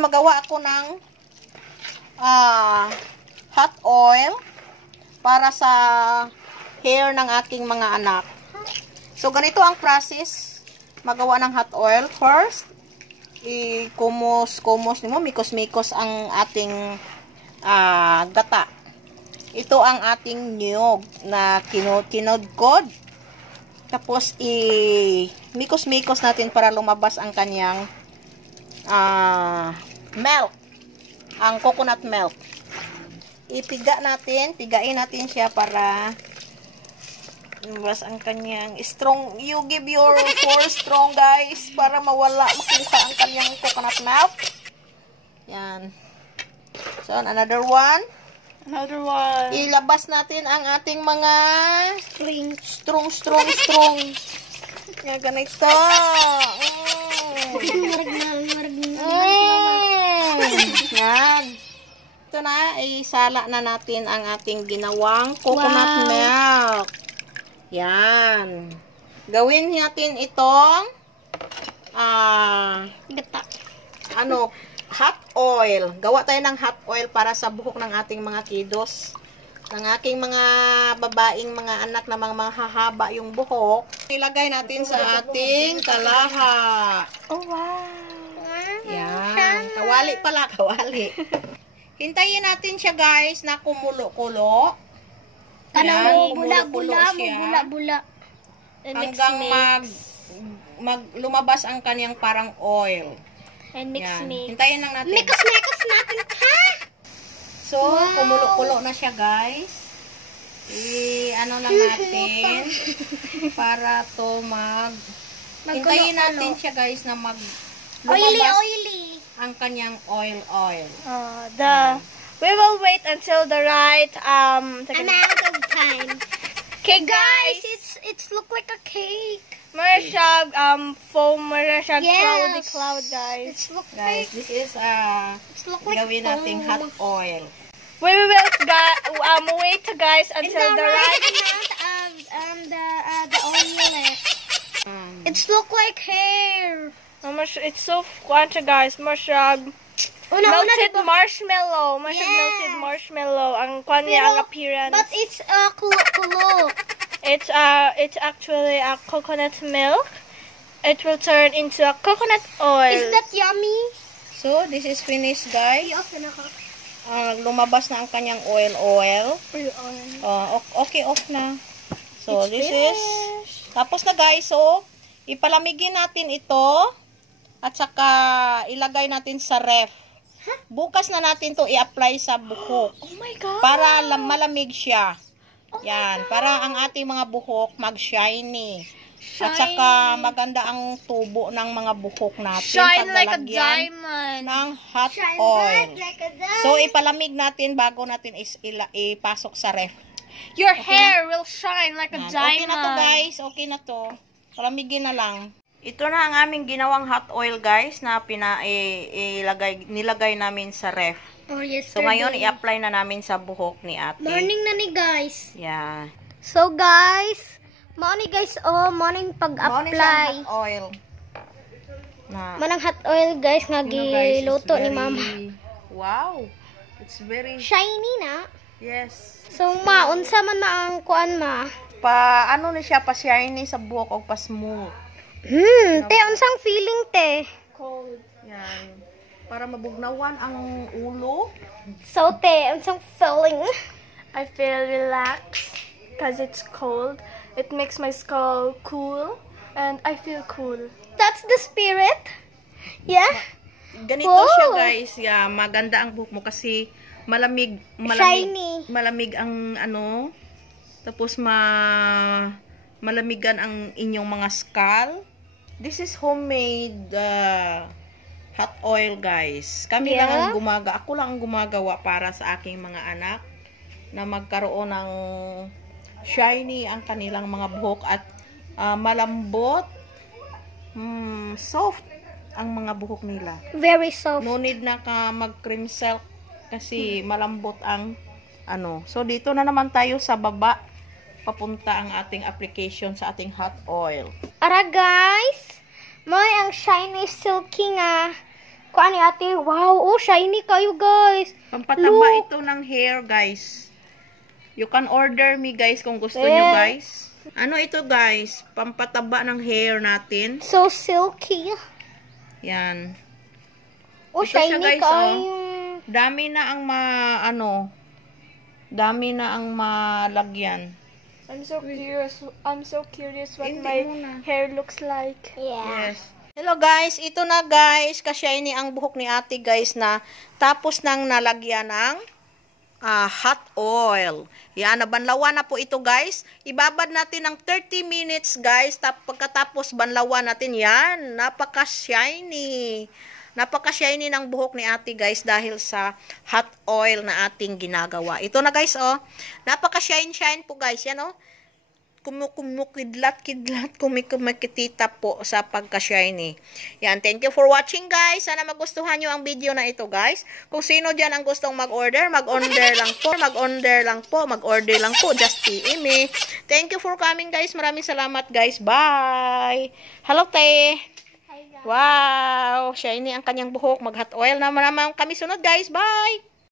magawa ako ng hot oil para sa hair ng aking mga anak. So, ganito ang process magawa ng hot oil. First, i-kumos nimo, mikos-mikos ang ating gata. Ito ang ating niyog na kinodkod. Tapos, mikos-mikos natin para lumabas ang kanyang milk. Ang coconut milk. Pigain natin siya para lumabas ang kanyang strong. You give your force strong, guys, para makuha ang kanyang coconut milk. Yan. So, another one. Ilabas natin ang ating mga strong. Yan, ganito. Yan. Ito na, isala na natin ang ating ginawang coconut milk. Yan. Gawin natin itong hot oil. Gawa tayo ng hot oil para sa buhok ng ating mga kiddos. Ng aking mga babaeng mga anak na mga hahaba yung buhok. Ilagay natin sa ating kalaha. Oh, wow. Yan. Kawali. Hintayin natin siya, guys, na kumulo-kulo. Kanang bula-bula. Hanggang lumabas ang kanyang parang oil. And mix. Hintayin lang natin. Mix natin, ha? So, kumulo-kulo na siya, guys. Ano lang natin para to hintayin natin siya, guys, na lumabas oily. Ang kanyang oil. We will wait until the right amount of time. Okay, guys, it's look like a cake. Marashag foam, marashag cloud, guys. It's look like this is gawin nating hot oil. We will wait, guys, until the right amount of the oil. It's look like hair. It's so quanta, guys. Melted marshmallow. Melted marshmallow. Ang kanya ang appearance. But it's kulo. It's actually a coconut milk. It will turn into a coconut oil. Is that yummy? So, this is finished, guys. Lumabas na ang kanyang oil. Okay, off na. So, this is tapos na, guys. So, ipalamigin natin ito. At saka, ilagay natin sa ref. Bukas na natin to i-apply sa buhok. Oh my God! Para malamig siya. Yan. Para ang ating mga buhok mag-shiny. At saka, maganda ang tubo ng mga buhok natin. Shine like a diamond. Ng hot oil. So, ipalamig natin bago natin ipasok sa ref. Your hair will shine like a diamond. Okay na to, guys. Okay na to. Palamigin na lang. Ito na ang aming ginawang hot oil, guys, na nilagay namin sa ref. So, ngayon, i-apply na namin sa buhok ni ate. Morning na ni, guys. Yeah. So, guys, morning, guys, morning pag-apply. Hot oil. Manang hot oil, guys, nga giluto ni mama. Wow. It's very shiny na. Yes. So, unsa man ang kuan ma? Ano na siya, pa-shiny sa buhok o pa-smooth. Te, unsang feeling, te? Cold. Yan. Para mabugnawan ang ulo. So, te, unsang feeling? I feel relaxed because it's cold. It makes my skull cool and I feel cool. That's the spirit? Yeah? Ganito siya, guys. Yeah, maganda ang buhok mo kasi malamig. Shiny. Malamig ang tapos malamigan ang inyong mga skull. This is homemade hot oil, guys. Kami lang ang ako lang ang gumagawa para sa aking mga anak na magkaroon ng shiny ang kanilang mga buhok at malambot, soft ang mga buhok nila. Very soft. No need na mag-cream silk kasi malambot ang So, dito na naman tayo sa baba. Papunta ang ating application sa ating hot oil. Ara, guys, may ang shiny silky nga Kuan ni ate. Wow, oh shiny kayo guys. Pampataba ito ng hair, guys. You can order me, guys, kung gusto nyo, guys. Ano ito, guys? Pampataba ng hair natin. So silky. Yan. Oh, ito shiny siya, guys, kayo. Dami na ang dami na ang malagyan. I'm so curious what my hair looks like. Yeah. Yes. Hello guys, ito na guys, ka-shiny ang buhok ni ate guys na tapos nang nalagyan ng hot oil. Yan, nabanlawan na po ito guys. Ibabad natin ng 30 minutes guys. Pagkatapos banlawan natin yan. Napaka-shiny. Napaka-shiny ng buhok ni ate guys dahil sa hot oil na ating ginagawa. Ito na guys oh. Napaka-shine po guys. Yan oh. Kumukidlat-kidlat, kumikitita po sa pagka-shiny. Yan, thank you for watching guys. Sana magustuhan nyo ang video na ito guys. Kung sino dyan ang gustong mag-order, mag-order lang po. Just PM me. Thank you for coming guys. Maraming salamat guys. Bye! Hello, te! Wow! Shiny ang kanyang buhok. Mag-hot oil naman kami sunod guys. Bye!